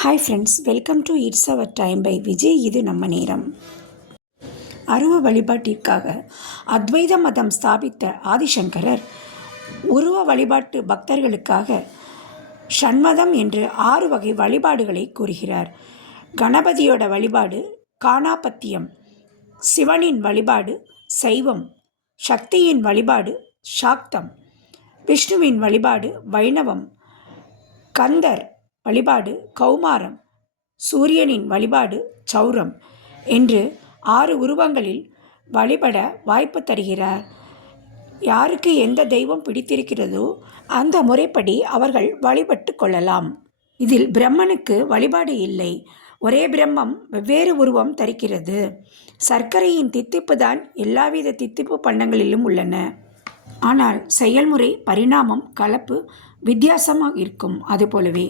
Hi friends, welcome to it's our time by Vijay. இது நம்ம நேரம். அருவ வழிபாட்டிற்காக அத்வைத மதம் ஸ்தாபித்த ஆதிசங்கரர் உருவ வழிபாட்டு பக்தர்களுக்காக ஷண்மதம் என்று 6 வகை வழிபாடுகளை கூறுகிறார். கணபதியோட வழிபாடு காணாபத்தியம், சிவனின் வழிபாடு சைவம், சக்தியின் வழிபாடு சாக்தம், விஷ்ணுவின் வழிபாடு வைணவம், கந்தர் வழிபாடு கௌமாரம், சூரியனின் வழிபாடு சௌரம் என்று 6 உருவங்களில் வழிபட வாய்ப்பு தருகிறார். யாருக்கு எந்த தெய்வம் பிடித்திருக்கிறதோ அந்த முறைப்படி அவர்கள் வழிபட்டு கொள்ளலாம். இதில் பிரம்மனுக்கு வழிபாடு இல்லை. ஒரே பிரம்மம் வெவ்வேறு உருவம் தரிக்கிறது. சர்க்கரையின் தித்திப்பு தான் எல்லாவித தித்திப்பு பண்டங்களிலும் உள்ளன. ஆனால் செயல்முறை, பரிணாமம், கலப்பு வித்தியாசமாக இருக்கும். அதுபோலவே